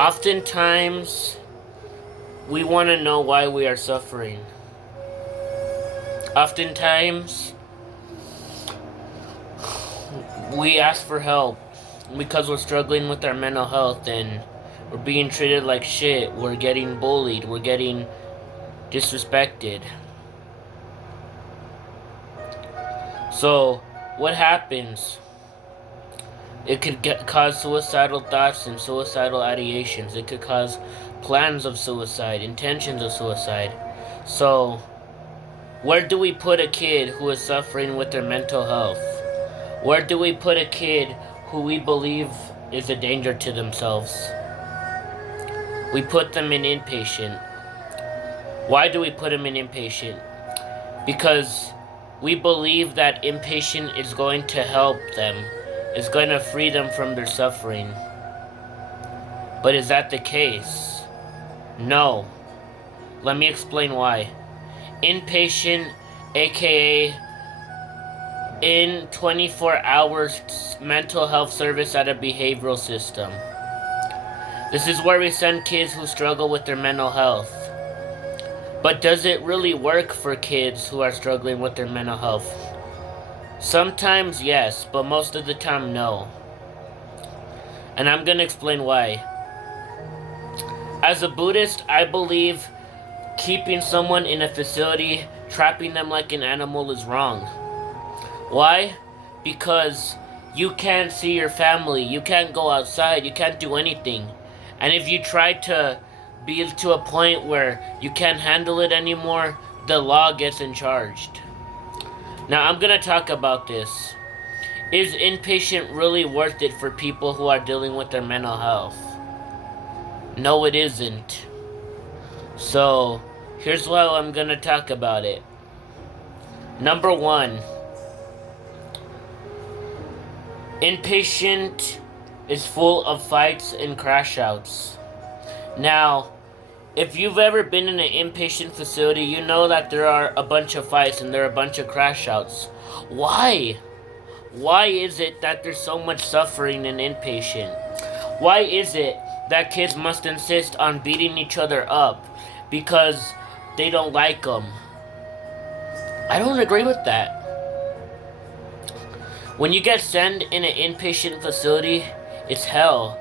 Oftentimes, we want to know why we are suffering. Oftentimes, we ask for help because we're struggling with our mental health and we're being treated like shit. We're getting bullied. We're getting disrespected. So, what happens? It could cause suicidal thoughts and suicidal ideations. It could cause plans of suicide, intentions of suicide. So, where do we put a kid who is suffering with their mental health? Where do we put a kid who we believe is a danger to themselves? We put them in inpatient. Why do we put them in inpatient? Because we believe that inpatient is going to help them, is going to free them from their suffering. But is that the case? No. Let me explain why. Inpatient, aka in 24 hours mental health service at a behavioral system. This is where we send kids who struggle with their mental health. But does it really work for kids who are struggling with their mental health? Sometimes yes, but most of the time no. And I'm gonna explain why. As a Buddhist, I believe keeping someone in a facility, trapping them like an animal is wrong. Why? Because you can't see your family, you can't go outside, you can't do anything. And if you try to be to a point where you can't handle it anymore, the law gets in charged. Now I'm gonna talk about this. Is inpatient really worth it for people who are dealing with their mental health? No, it isn't. So, here's why I'm gonna talk about it. Number one, inpatient is full of fights and crash outs. Now, if you've ever been in an inpatient facility, you know that there are a bunch of fights and there are a bunch of crash outs. Why? Why is it that there's so much suffering in inpatient? Why is it that kids must insist on beating each other up because they don't like them? I don't agree with that. When you get sent in an inpatient facility, it's hell.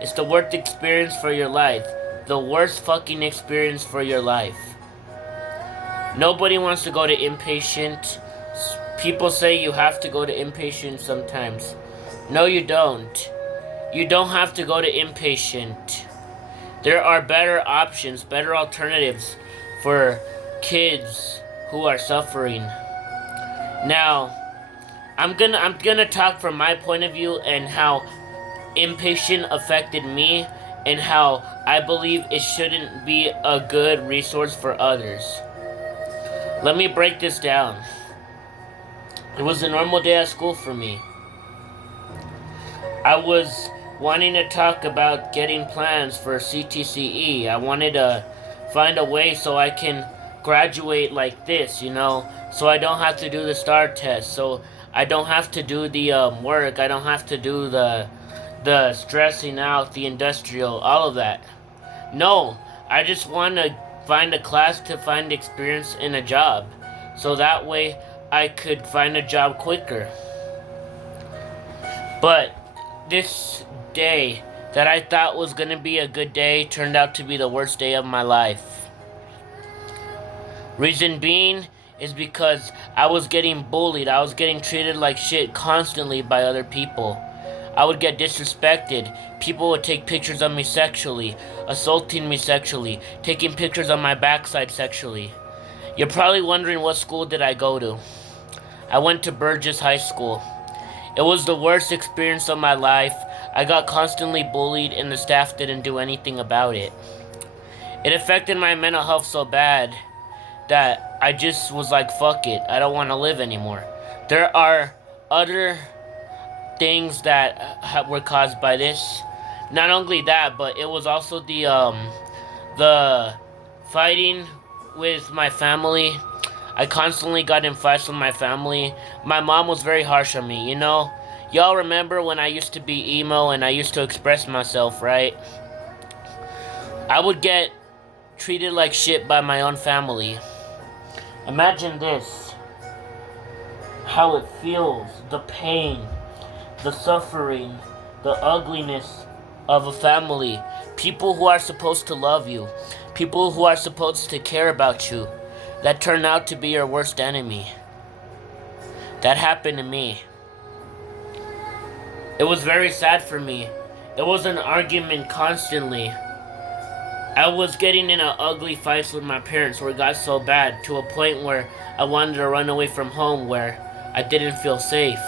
It's the worst experience for your life. The worst fucking experience for your life. Nobody wants to go to inpatient. People say you have to go to inpatient sometimes. No, you don't. You don't have to go to inpatient. There are better options, better alternatives for kids who are suffering. Now, I'm gonna talk from my point of view and how inpatient affected me and how I believe it shouldn't be a good resource for others. Let me break this down. It was a normal day at school for me. I was wanting to talk about getting plans for CTCE. I wanted to find a way so I can graduate like this, so I don't have to do the STAR test, so I don't have to do the work, I don't have to do the stressing out, the industrial, all of that. No, I just want to find a class to find experience in a job, so that way I could find a job quicker. But this day that I thought was going to be a good day turned out to be the worst day of my life. Reason being is because I was getting bullied. I was getting treated like shit constantly by other people. I would get disrespected. People would take pictures of me sexually, assaulting me sexually, taking pictures of my backside sexually. You're probably wondering, what school did I go to? I went to Burgess High School. It was the worst experience of my life. I got constantly bullied and the staff didn't do anything about it. It affected my mental health so bad that I just was like, fuck it, I don't want to live anymore. There are other things that were caused by this. Not only that, but it was also the fighting with my family. I constantly got in fights with my family. My mom was very harsh on me, Y'all remember when I used to be emo and I used to express myself, right? I would get treated like shit by my own family. Imagine this. How it feels, the pain, the suffering, the ugliness of a family. People who are supposed to love you, people who are supposed to care about you, that turn out to be your worst enemy. That happened to me. It was very sad for me. It was an argument constantly. I was getting in ugly fights with my parents where it got so bad to a point where I wanted to run away from home, where I didn't feel safe.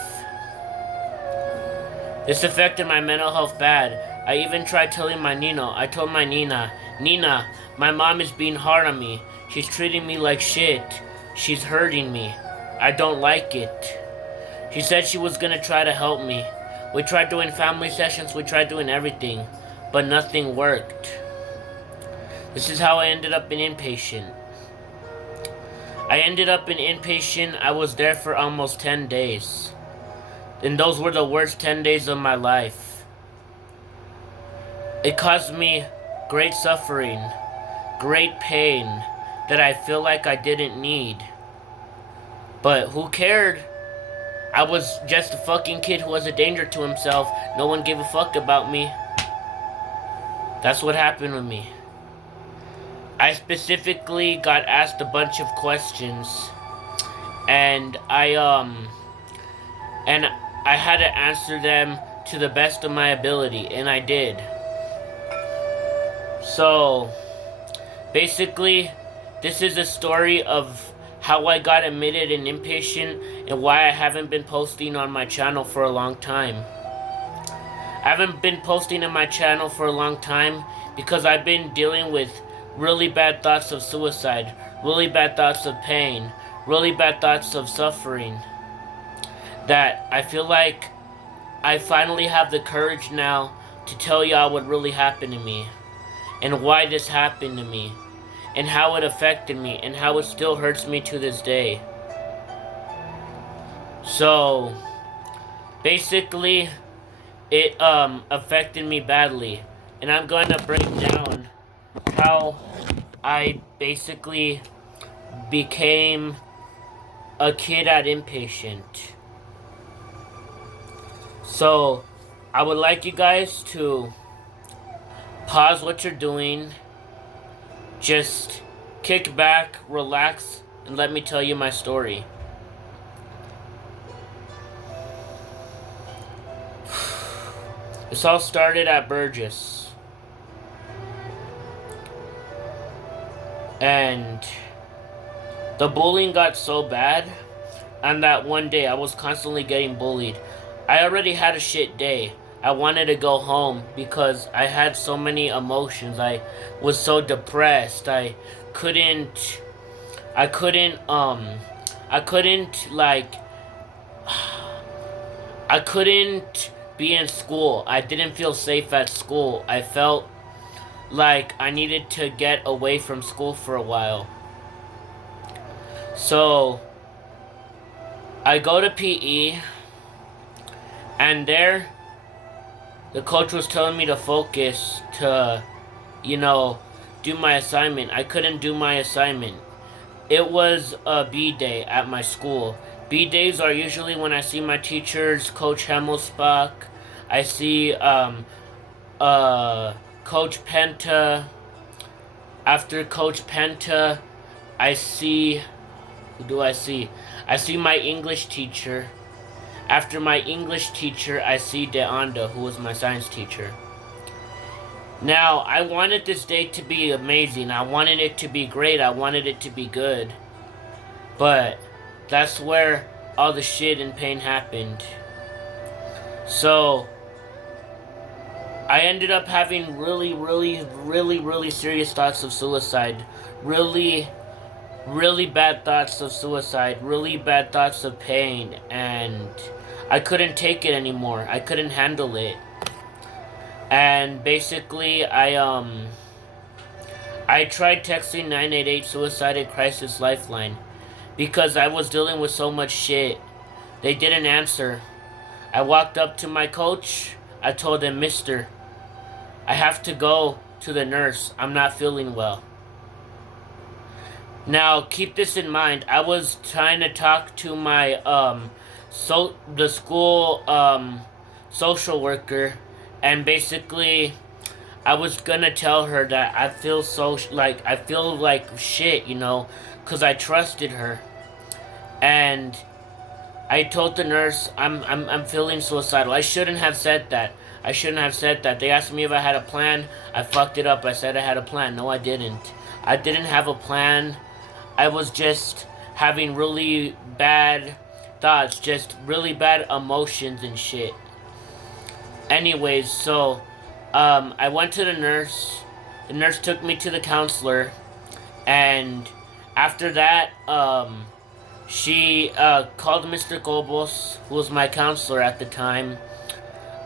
This affected my mental health bad. I even tried telling my Nina. I told my Nina, Nina, my mom is being hard on me. She's treating me like shit. She's hurting me. I don't like it. She said she was gonna try to help me. We tried doing family sessions, we tried doing everything, but nothing worked. This is how I ended up in inpatient. I ended up in inpatient. I was there for almost 10 days. And those were the worst 10 days of my life. It caused me great suffering, great pain that I feel like I didn't need. But who cared? I was just a fucking kid who was a danger to himself. No one gave a fuck about me. That's what happened with me. I specifically got asked a bunch of questions, and I had to answer them to the best of my ability, and I did. So, basically, this is a story of how I got admitted in inpatient and why I haven't been posting on my channel for a long time. I haven't been posting on my channel for a long time because I've been dealing with really bad thoughts of suicide, really bad thoughts of pain, really bad thoughts of suffering, that I feel like I finally have the courage now to tell y'all what really happened to me, and why this happened to me, and how it affected me, and how it still hurts me to this day. So, basically, it affected me badly, and I'm going to break down how I basically became a kid at inpatient. So, I would like you guys to pause what you're doing, just kick back, relax, and let me tell you my story. This all started at Burgess. And the bullying got so bad, and that one day I was constantly getting bullied. I already had a shit day. I wanted to go home because I had so many emotions. I was so depressed. I couldn't be in school. I didn't feel safe at school. I felt like I needed to get away from school for a while. So I go to PE, and there the coach was telling me to focus, to, do my assignment. I couldn't do my assignment. It was a B day at my school. B days are usually when I see my teachers, Coach Hemmelsbach. I see Coach Penta. After Coach Penta, who do I see? I see my English teacher. After my English teacher, I see DeAnda, who was my science teacher. Now, I wanted this day to be amazing. I wanted it to be great. I wanted it to be good. But that's where all the shit and pain happened. So I ended up having really serious thoughts of suicide. Really bad thoughts of suicide. Really bad thoughts of pain. And I couldn't take it anymore. I couldn't handle it. And basically, I tried texting 988 Suicidal Crisis Lifeline because I was dealing with so much shit. They didn't answer. I walked up to my coach. I told him, Mister, I have to go to the nurse, I'm not feeling well. Now, keep this in mind. I was trying to talk to my the school social worker, and basically I was gonna tell her that I feel I feel like shit, cuz I trusted her. And I told the nurse I'm feeling suicidal. I shouldn't have said that. I shouldn't have said that. They asked me if I had a plan. I fucked it up. I said I had a plan. No, I didn't. I didn't have a plan. I was just having really bad thoughts, just really bad emotions and shit. Anyways, so I went to the nurse. The nurse took me to the counselor, and after that, she called Mr. Gobos, who was my counselor at the time,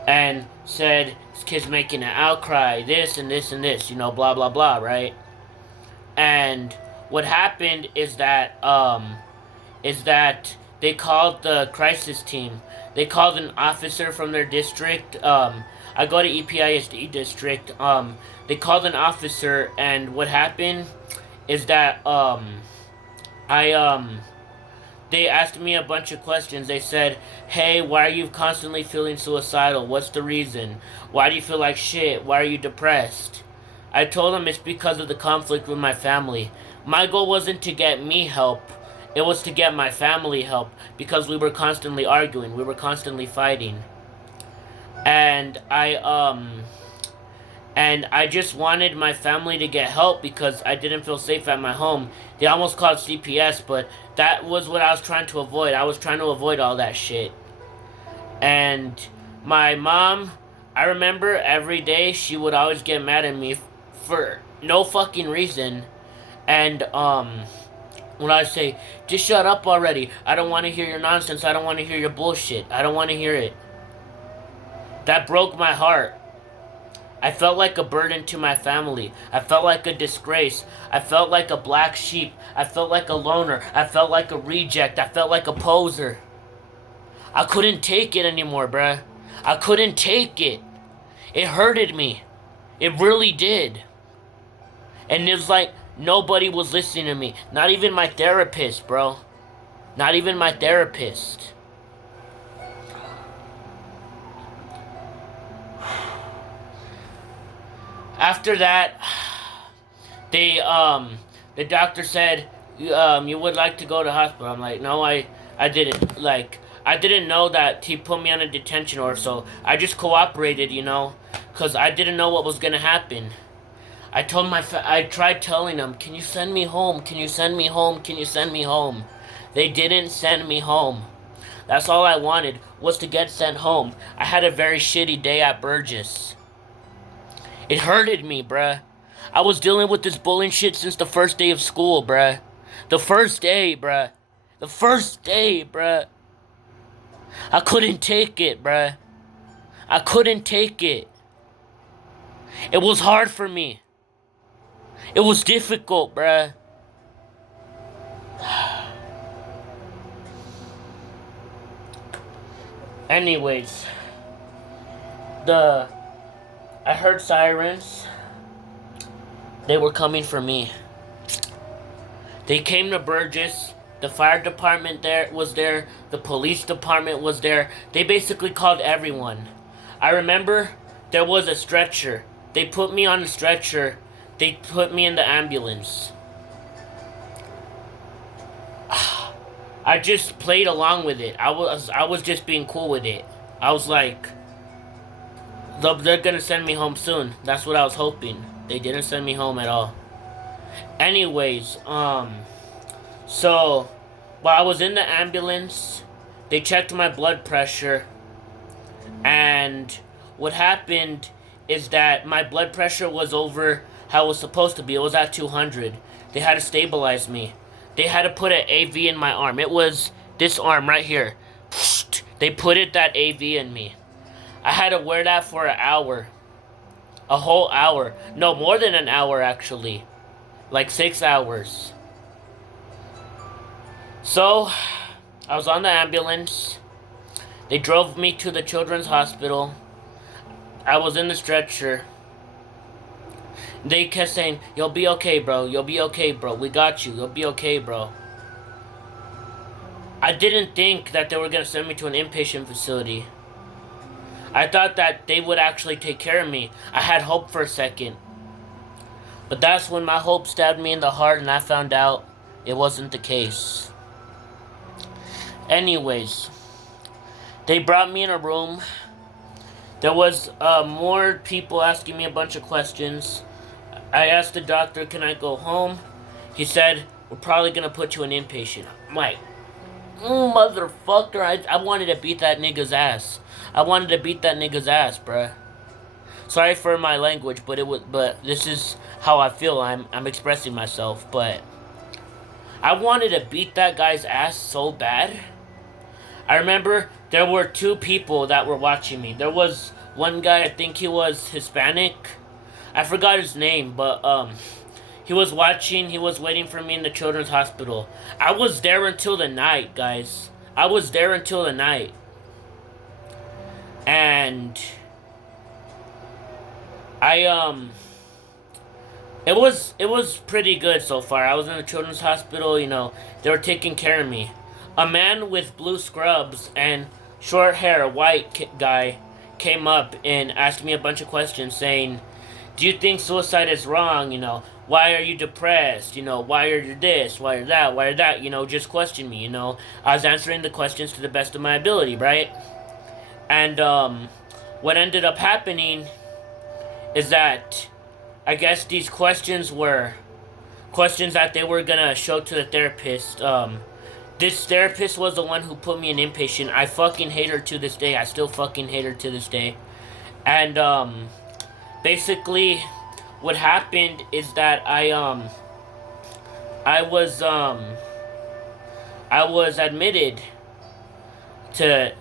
and said, this kid's making an outcry, this and this and this, blah, blah, blah, right? And what happened is that they called the crisis team. They called an officer from their district. I go to EPISD district. They called an officer, and what happened is that they asked me a bunch of questions. They said, hey, why are you constantly feeling suicidal? What's the reason? Why do you feel like shit? Why are you depressed? I told them it's because of the conflict with my family. My goal wasn't to get me help. It was to get my family help, because we were constantly arguing. We were constantly fighting. And I just wanted my family to get help because I didn't feel safe at my home. They almost called CPS, but that was what I was trying to avoid. I was trying to avoid all that shit. And my mom, I remember every day she would always get mad at me for no fucking reason. And when I say, just shut up already. I don't want to hear your nonsense. I don't want to hear your bullshit. I don't want to hear it. That broke my heart. I felt like a burden to my family. I felt like a disgrace. I felt like a black sheep. I felt like a loner. I felt like a reject. I felt like a poser. I couldn't take it anymore, bruh. I couldn't take it. It hurted me. It really did. And it was like nobody was listening to me. Not even my therapist, bro. Not even my therapist. After that, the doctor said, you would like to go to hospital. I'm like, no, I didn't. Like, I didn't know that he put me on a detention order, so I just cooperated, because I didn't know what was going to happen. I told I tried telling them, can you send me home? Can you send me home? Can you send me home? They didn't send me home. That's all I wanted, was to get sent home. I had a very shitty day at Burgess. It hurted me, bruh. I was dealing with this bullying shit since the first day of school, bruh. The first day, bruh. The first day, bruh. I couldn't take it, bruh. I couldn't take it. It was hard for me. It was difficult, bruh. Anyways, I heard sirens. They were coming for me. They came to Burgess. The fire department was there. The police department was there. They basically called everyone. I remember there was a stretcher. They put me on the stretcher. They put me in the ambulance. I just played along with it. I was just being cool with it. I was like, they're gonna send me home soon. That's what I was hoping. They didn't send me home at all. Anyways, so while I was in the ambulance, they checked my blood pressure, and what happened is that my blood pressure was over how it was supposed to be. It was at 200. They had to stabilize me. They had to put an AV in my arm. It was this arm right here. They put that AV in me. I had to wear that for an hour. A whole hour. No, more than an hour, actually. Like 6 hours. So, I was on the ambulance. They drove me to the children's hospital. I was in the stretcher. They kept saying, "You'll be okay, bro. You'll be okay, bro. We got you. You'll be okay, bro." I didn't think that they were gonna send me to an inpatient facility. I thought that they would actually take care of me. I had hope for a second. But that's when my hope stabbed me in the heart and I found out it wasn't the case. Anyways, they brought me in a room. There was more people asking me a bunch of questions. I asked the doctor, "Can I go home?" He said, "We're probably gonna put you in inpatient." I'm like, motherfucker, I wanted to beat that nigga's ass. I wanted to beat that nigga's ass, bruh. Sorry for my language, but this is how I feel. I'm expressing myself, but I wanted to beat that guy's ass so bad. I remember there were two people that were watching me. There was one guy, I think he was Hispanic. I forgot his name, but he was watching, he was waiting for me in the children's hospital. I was there until the night, guys. I was there until the night. And it was pretty good so far. I was in the children's hospital, they were taking care of me. A man with blue scrubs and short hair, a white guy, came up and asked me a bunch of questions saying, "Do you think suicide is wrong? Why are you depressed? Why are you this? Why are that? Why are that?" Just question me, I was answering the questions to the best of my ability, right? And what ended up happening is that I guess these questions were questions that they were gonna show to the therapist. This therapist was the one who put me in inpatient. I fucking hate her to this day. I still fucking hate her to this day. And basically what happened is that I was admitted to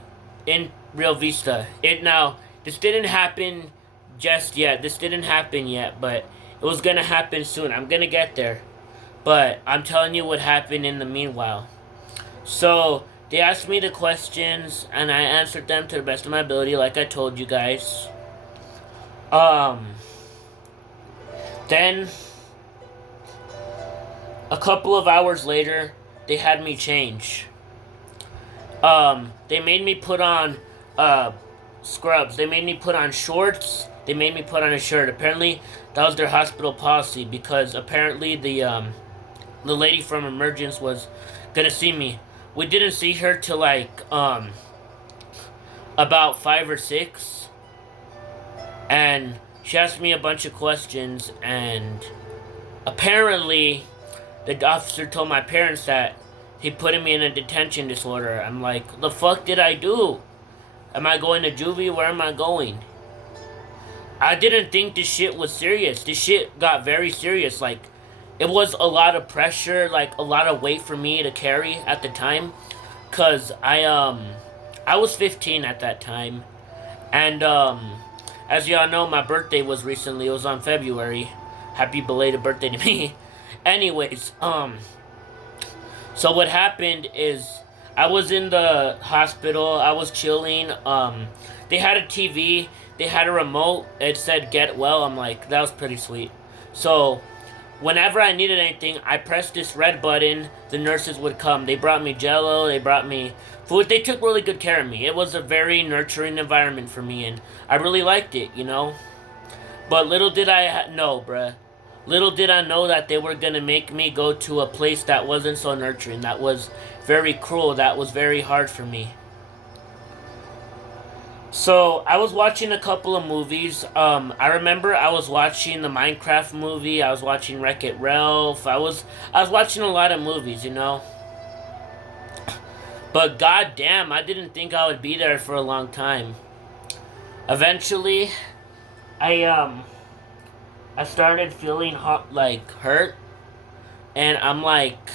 in Real Vista. This didn't happen just yet. This didn't happen yet, but it was gonna happen soon. I'm gonna get there. But I'm telling you what happened in the meanwhile. So, they asked me the questions, and I answered them to the best of my ability, like I told you guys. Then, a couple of hours later, they had me change. They made me put on, scrubs. They made me put on shorts. They made me put on a shirt. Apparently, that was their hospital policy, because apparently the lady from emergence was gonna see me. We didn't see her till like about 5 or 6, and she asked me a bunch of questions, and apparently the officer told my parents that he put me in a detention disorder. I'm like, the fuck did I do? Am I going to juvie? Where am I going? I didn't think this shit was serious. This shit got very serious. Like, it was a lot of pressure, like a lot of weight for me to carry at the time, cause I was 15 at that time, and as y'all know, my birthday was recently. It was on February. Happy belated birthday to me. Anyways, so what happened is I was in the hospital. I was chilling. They had a TV. They had a remote. It said "Get Well." I'm like, that was pretty sweet. So whenever I needed anything, I pressed this red button. The nurses would come. They brought me Jello. They brought me food. They took really good care of me. It was a very nurturing environment for me, and I really liked it, But little did I know, bruh. Little did I know that they were gonna make me go to a place that wasn't so nurturing, that was very cruel, that was very hard for me. So, I was watching a couple of movies. I remember I was watching the Minecraft movie. I was watching Wreck-It Ralph. I was watching a lot of movies, But goddamn, I didn't think I would be there for a long time. Eventually, I started feeling hurt, and I'm like,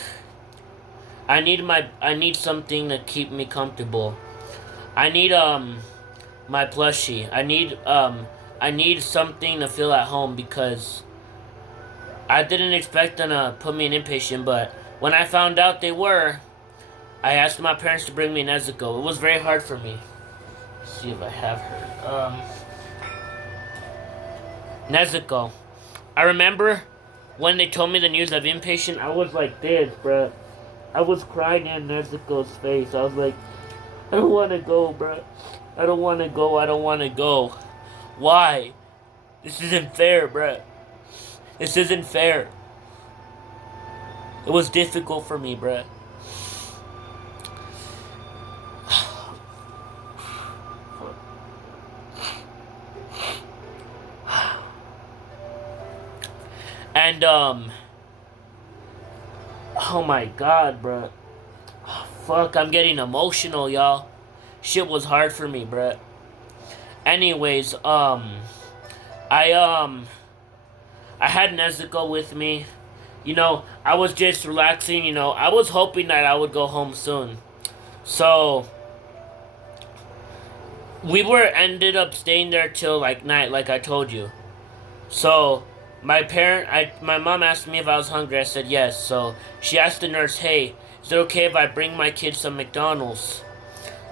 I need something to keep me comfortable. I need my plushie. I need something to feel at home, because I didn't expect them to put me in inpatient, but when I found out they were, I asked my parents to bring me Nezuko. It was very hard for me. Let's see if I have her. Nezuko. I remember when they told me the news of inpatient, I was like this, bruh. I was crying in Nezuko's face. I was like, I don't want to go, bruh. I don't want to go. I don't want to go. Why? This isn't fair, bruh. This isn't fair. It was difficult for me, bruh. And, oh my god, bruh. Fuck, I'm getting emotional, y'all. Shit was hard for me, bruh. Anyways, I had Nezuko with me. You know, I was just relaxing, you know. I was hoping that I would go home soon. So, we ended up staying there till, like, night, like I told you. So, my mom asked me if I was hungry. I said yes. So, she asked the nurse, hey, is it okay if I bring my kids some McDonald's?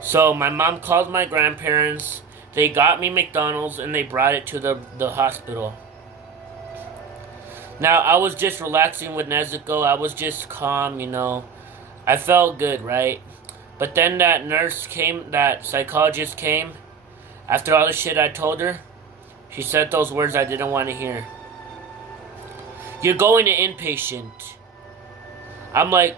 So, my mom called my grandparents. They got me McDonald's and they brought it to the hospital. Now, I was just relaxing with Nezuko. I was just calm, you know. I felt good, right? But then that nurse came, that psychologist came. After all the shit I told her, she said those words I didn't want to hear. You're going to inpatient. I'm like,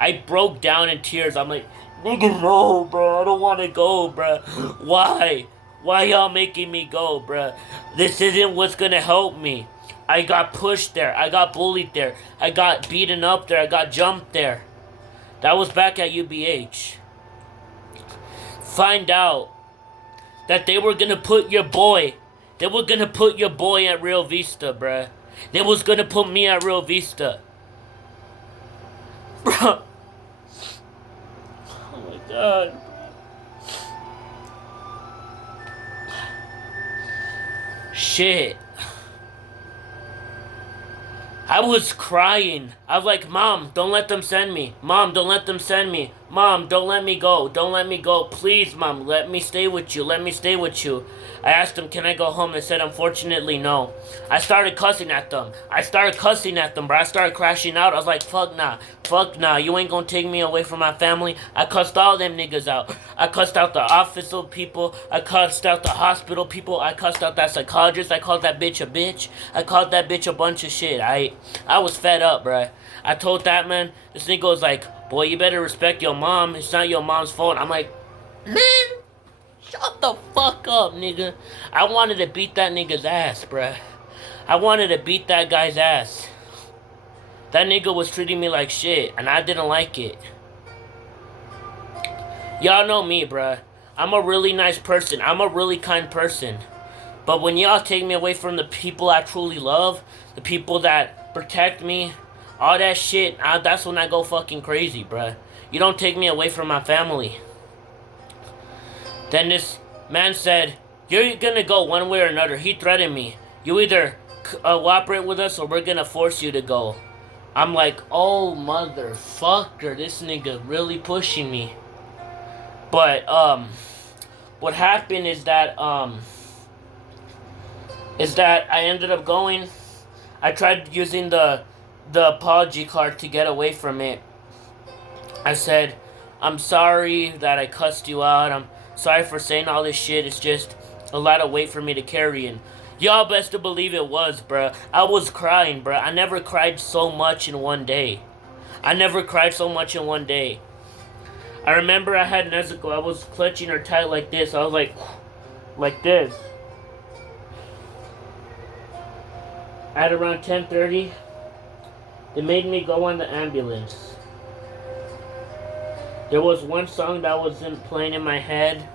I broke down in tears. I'm like, nigga, no, bro. I don't want to go, bro. Why? Why y'all making me go, bro? This isn't what's gonna help me. I got pushed there. I got bullied there. I got beaten up there. I got jumped there. That was back at UBH. Find out that they were gonna put your boy. They were gonna put your boy at Real Vista, bruh. They was gonna put me at Real Vista. Bruh. Oh my god. Shit. I was crying. I was like, Mom, don't let them send me. Mom, don't let them send me. Mom, don't let me go. Don't let me go. Please, Mom, let me stay with you. Let me stay with you. I asked them, can I go home? They said, unfortunately, no. I started cussing at them. Bro. I started crashing out. I was like, fuck nah. Fuck nah. You ain't gonna take me away from my family. I cussed all them niggas out. I cussed out the office people. I cussed out the hospital people. I cussed out that psychologist. I called that bitch a bitch. I called that bitch a bunch of shit. I was fed up, bruh. I told that man, this nigga was like, boy, you better respect your mom. It's not your mom's fault. I'm like, man, shut the fuck up, nigga. I wanted to beat that nigga's ass, bruh. I wanted to beat that guy's ass. That nigga was treating me like shit, and I didn't like it. Y'all know me, bruh. I'm a really nice person. I'm a really kind person. But when y'all take me away from the people I truly love, the people that protect me, all that shit, that's when I go fucking crazy, bruh. You don't take me away from my family. Then this man said, you're gonna go one way or another. He threatened me. You either cooperate with us or we're gonna force you to go. I'm like, oh motherfucker, this nigga really pushing me. But, what happened is that I ended up going. I tried using the apology card to get away from it. I said, I'm sorry that I cussed you out. I'm sorry for saying all this shit. It's just a lot of weight for me to carry. And y'all best to believe it was, bruh. I was crying, bruh. I never cried so much in one day. I remember I had Nezuko. I was clutching her tight like this. I was like this. At around 10:30, they made me go on the ambulance. There was one song that wasn't playing in my head,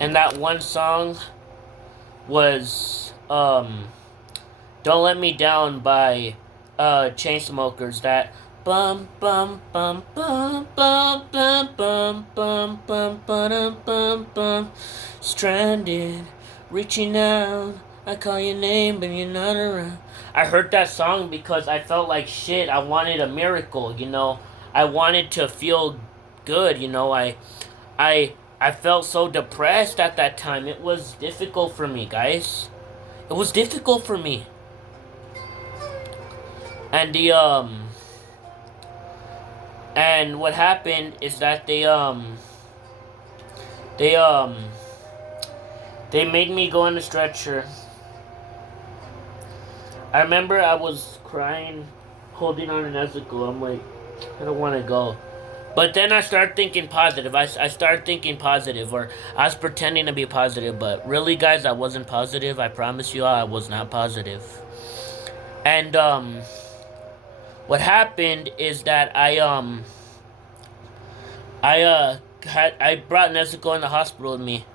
and that one song was Don't Let Me Down by Chainsmokers. That bum bum bum bum bum bum bum bum bum bum bum bum, stranded, reaching out. I call your name, but you're not around. I heard that song because I felt like shit. I wanted a miracle, you know. I wanted to feel good, you know. I felt so depressed at that time. It was difficult for me, guys. It was difficult for me. And and what happened is that they they made me go on the stretcher. I remember I was crying, holding on to Nezuko. I'm like, I don't want to go. But then I started thinking positive. I started thinking positive, or I was pretending to be positive, but really, guys, I wasn't positive. I promise you all, I was not positive. And what happened is that I brought Nezuko in the hospital with me.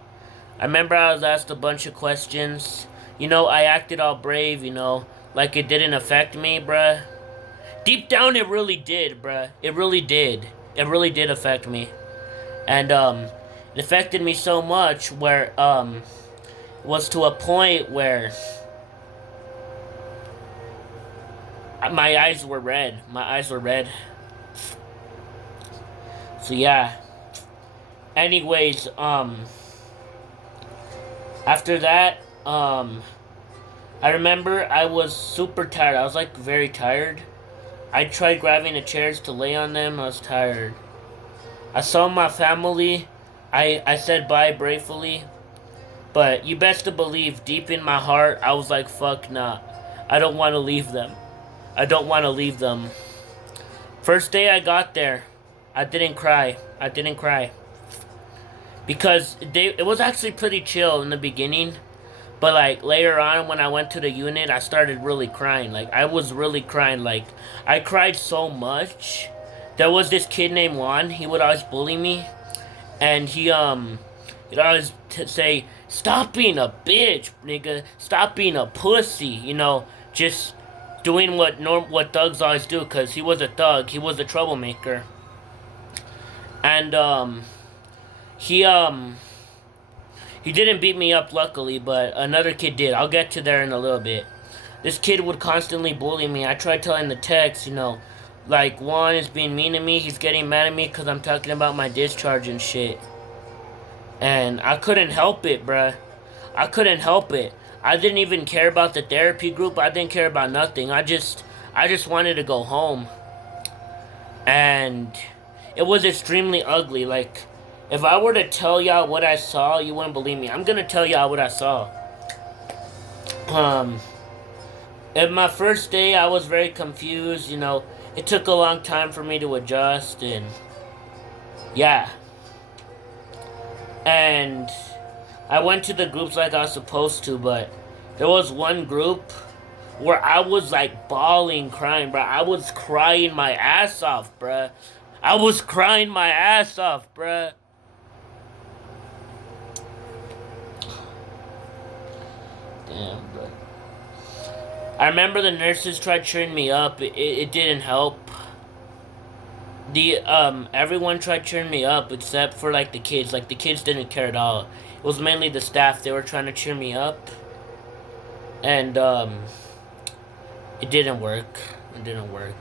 I remember I was asked a bunch of questions. You know, I acted all brave. You know, like it didn't affect me, bruh. Deep down, it really did, bruh. It really did. It really did affect me. And, it affected me so much where, was to a point where my eyes were red. My eyes were red. So, yeah. Anyways, after that, I remember I was super tired. I was, like, very tired. I tried grabbing the chairs to lay on them. I was tired. I saw my family. I said bye bravely. But you best to believe, deep in my heart, I was like, fuck nah. I don't want to leave them. I don't want to leave them. First day I got there, I didn't cry. I didn't cry. Because it was actually pretty chill in the beginning. But, like, later on, when I went to the unit, I started really crying. Like, I was really crying. Like, I cried so much. There was this kid named Juan. He would always bully me. And he'd always say, stop being a bitch, nigga. Stop being a pussy. You know, just doing what thugs always do. Because he was a thug. He was a troublemaker. And, he didn't beat me up, luckily, but another kid did. I'll get to there in a little bit. This kid would constantly bully me. I tried telling the text, you know, like, Juan is being mean to me. He's getting mad at me because I'm talking about my discharge and shit. And I couldn't help it, bruh. I couldn't help it. I didn't even care about the therapy group. I didn't care about nothing. I just wanted to go home. And it was extremely ugly, like... If I were to tell y'all what I saw, you wouldn't believe me. I'm gonna tell y'all what I saw. In my first day, I was very confused, you know. It took a long time for me to adjust, and... Yeah. And... I went to the groups like I was supposed to, but... There was one group... where I was, like, bawling, crying, bruh. I was crying my ass off, bruh. I was crying my ass off, bruh. Damn, bro. I remember the nurses tried cheering me up. It didn't help. Everyone tried cheering me up except for, like, the kids. Like, the kids didn't care at all. It was mainly the staff. They were trying to cheer me up. And, it didn't work. It didn't work.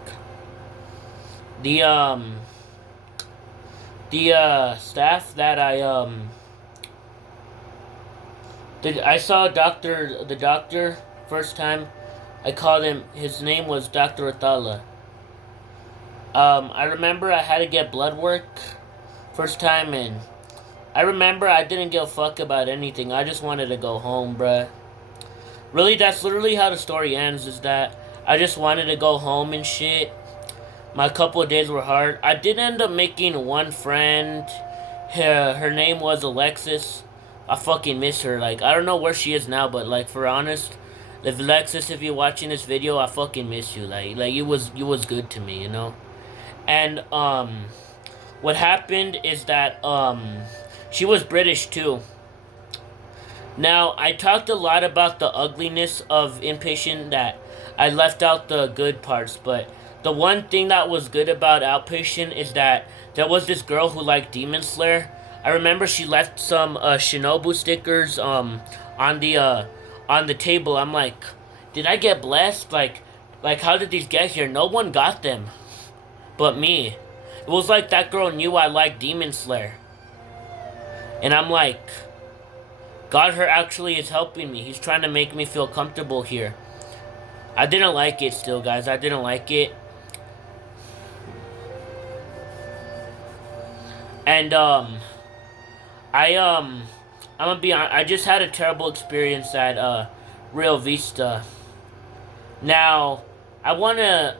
The staff that I saw the doctor first time. I called him, his name was Dr. Athala. I remember I had to get blood work first time, and I remember I didn't give a fuck about anything. I just wanted to go home, bruh. Really, that's literally how the story ends, is that I just wanted to go home and shit. My couple of days were hard. I did end up making one friend. Her name was Alexis. I fucking miss her. Like, I don't know where she is now, but, like, for honest, if Alexis, if you're watching this video, I fucking miss you. Like you was good to me, you know? And, what happened is that, she was British, too. Now, I talked a lot about the ugliness of inpatient, that I left out the good parts, but the one thing that was good about outpatient is that there was this girl who liked Demon Slayer. I remember she left some Shinobu stickers on the table. I'm like, did I get blessed? Like how did these get here? No one got them but me. It was like that girl knew I liked Demon Slayer. And I'm like, God her actually is helping me. He's trying to make me feel comfortable here. I didn't like it still, guys. I didn't like it. And I I'm gonna be honest, I just had a terrible experience at Real Vista. Now, I wanna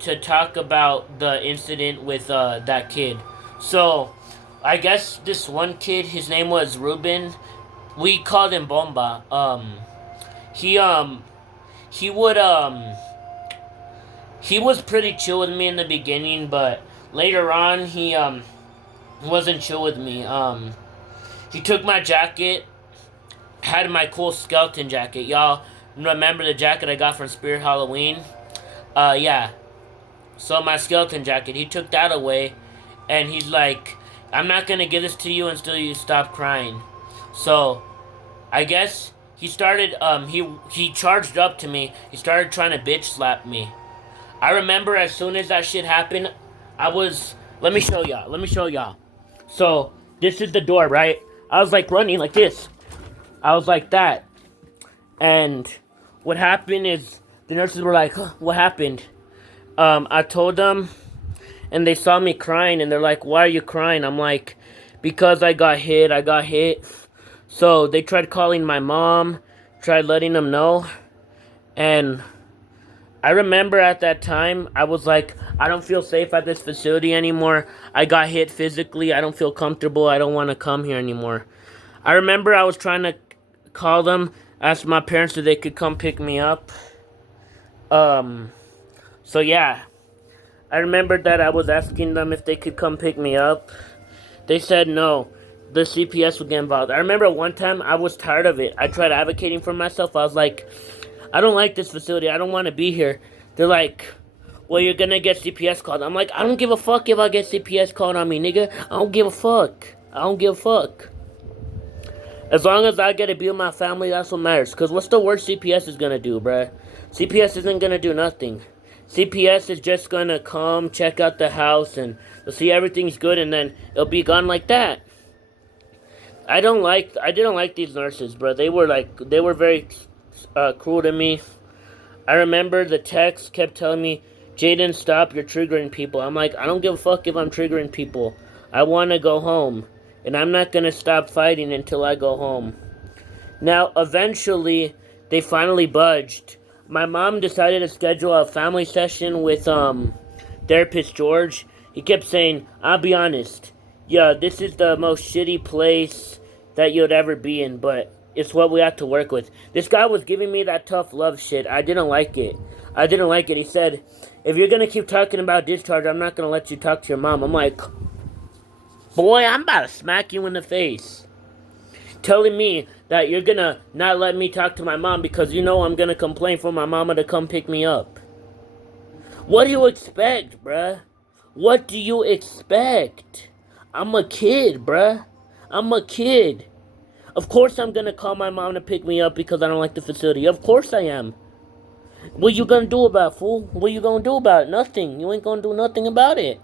to talk about the incident with that kid. So, I guess this one kid, his name was Ruben. We called him Bomba. He he would he was pretty chill with me in the beginning, but later on he wasn't chill with me. He took my jacket, had my cool skeleton jacket. Y'all remember the jacket I got from Spirit Halloween? Yeah. So my skeleton jacket, he took that away, and he's like, "I'm not gonna give this to you until you stop crying." So, I guess he started. He charged up to me. He started trying to bitch slap me. I remember as soon as that shit happened, I was. Let me show y'all. Let me show y'all. So this is the door, right? I was like running like this. I was like that. And what happened is the nurses were like, huh, "What happened?" I told them, and they saw me crying, and they're like, "Why are you crying?" I'm like, "Because I got hit. I got hit." So they tried calling my mom, tried letting them know, and I remember at that time I was like, "I don't feel safe at this facility anymore. I got hit physically. I don't feel comfortable. I don't want to come here anymore." I remember I was trying to call them, ask my parents if they could come pick me up. Um, so yeah, I remembered that I was asking them if they could come pick me up. They said no. The CPS would get involved. I remember one time I was tired of it. I tried advocating for myself. I was like, "I don't like this facility. I don't want to be here." They're like, "Well, you're gonna get CPS called." I'm like, "I don't give a fuck if I get CPS called on me, nigga. I don't give a fuck. I don't give a fuck. As long as I get to be with my family, that's what matters. Because what's the worst CPS is gonna do, bruh? CPS isn't gonna do nothing. CPS is just gonna come, check out the house, and they'll see everything's good, and then it'll be gone like that. I didn't like these nurses, bro. They were very cruel to me. I remember the text kept telling me, "Jaden, stop, you're triggering people." I'm like, I don't give a fuck if I'm triggering people. I want to go home, and I'm not going to stop fighting until I go home. Now, eventually, they finally budged. My mom decided to schedule a family session with therapist George. He kept saying, "I'll be honest, yeah, this is the most shitty place that you'd ever be in, but it's what we have to work with." This guy was giving me that tough love shit. I didn't like it. I didn't like it. He said, "If you're gonna keep talking about discharge, I'm not gonna let you talk to your mom." I'm like, "Boy, I'm about to smack you in the face. Telling me that you're gonna not let me talk to my mom because you know I'm gonna complain for my mama to come pick me up. What do you expect, bruh? What do you expect? I'm a kid, bruh. I'm a kid. Of course I'm gonna call my mom to pick me up because I don't like the facility. Of course I am. What you gonna do about it, fool? What you gonna do about it? Nothing. You ain't gonna do nothing about it.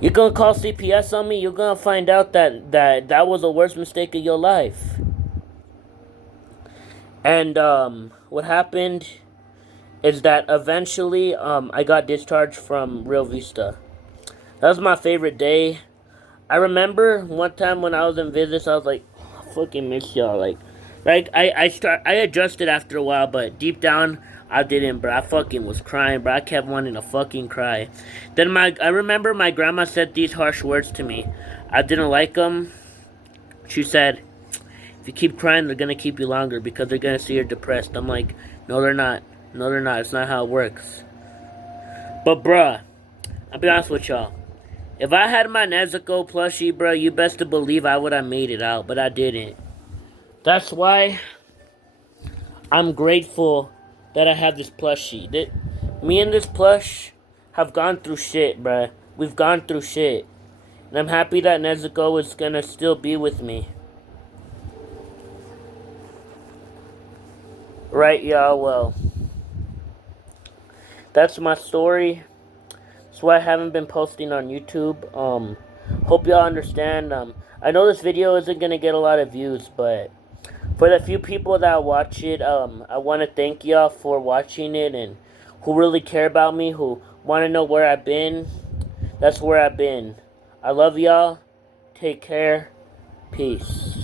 You're gonna call CPS on me, you're gonna find out that was the worst mistake of your life." And what happened is that eventually I got discharged from Real Vista. That was my favorite day. I remember one time when I was in visits, I was like, oh, I fucking miss y'all. I adjusted after a while, but deep down I didn't, bro. I fucking was crying, bro. I kept wanting to fucking cry. Then I remember my grandma said these harsh words to me. I didn't like them. She said, "If you keep crying, they're gonna keep you longer because they're gonna see you're depressed." I'm like, "No, they're not. No, they're not. It's not how it works." But, bruh, I'll be honest with y'all. If I had my Nezuko plushie, bro, you best to believe I would have made it out, but I didn't. That's why I'm grateful that I have this plushie. Me and this plush have gone through shit, bro. We've gone through shit. And I'm happy that Nezuko is gonna still be with me. Right, y'all? Well, that's my story. That's why I haven't been posting on YouTube. Hope y'all understand. I know this video isn't gonna get a lot of views, but For the few people that watch it, I want to thank y'all for watching it and who really care about me, who want to know where I've been. That's where I've been. I love y'all. Take care. Peace.